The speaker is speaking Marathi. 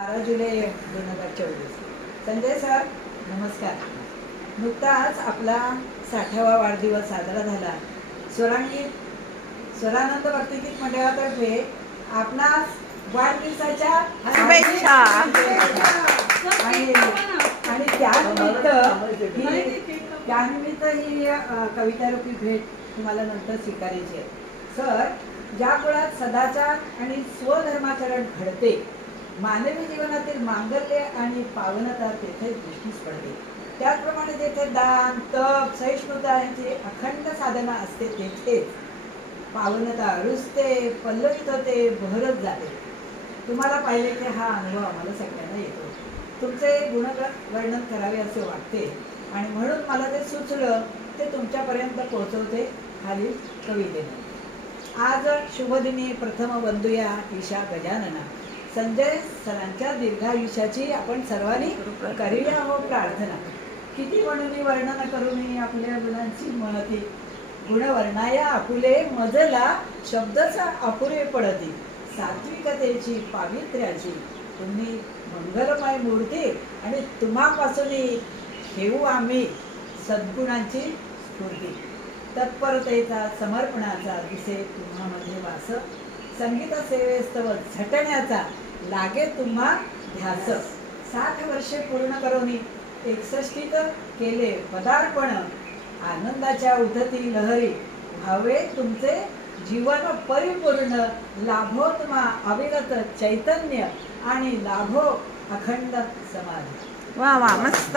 12 जुलै 2024। संजय सर नमस्कार। नुकताच आपला 60वा वाढदिवस साजरा झाला। स्वरानंद भक्तिगीत मंडळातर्फे आपणास वाढदिवसाच्या शुभेच्छा आणि त्यानिमित्त ही कवितारूपी भेट तुम्हाला नंतर स्वीकारायची आहे। सर, ज्या कुळात सदाचार आणि स्वधर्माचरण घडते, मानवी जीवनातील मांगल्य आणि पावनता तेथे दृष्टीस पडते। त्याचप्रमाणे जेथे दान, तप, सहिष्णुता यांची अखंड साधना असते, तेथे पावनता रुजते, पल्लवित होते, बहरत जाते। तुम्हाला पाहिले की हा अनुभव आम्हाला सगळ्यांना येतो। तुमचे गुणवर्णन करावे असे वाटते आणि म्हणून मला ते सुचलं ते तुमच्यापर्यंत पोहोचवते खालील कवितेने। आज शुभदिनी प्रथम वंदूया ईशा गजानना। संजय सरांच्या दीर्घायुष्याची आपण सर्वांनी करूया हो प्रार्थना। किती म्हणून वर्णन करून आपल्या गुणांची महती, गुणवर्णाया आपुले मजला शब्दचा अपुरे पडती। सात्विकतेची पावित्र्याची तुम्ही मंगलमय मूर्ती आणि तुम्हापासून घेऊ आम्ही सद्गुणांची स्फूर्ती। तत्परतेचा समर्पणाचा दिसे तुम्हामध्ये वास, संगीत सेवेस्तव झटण्याचा लागे तुम्हा ध्यास। 60 वर्षे पूर्ण करून 61 केले पदार्पण, आनंदाच्या उधती लहरी व्हावे तुमचे जीवन परिपूर्ण। लाभो तुम्हा अविरत चैतन्य आणि लाभो अखंड समाधी। वा वा, मस्त।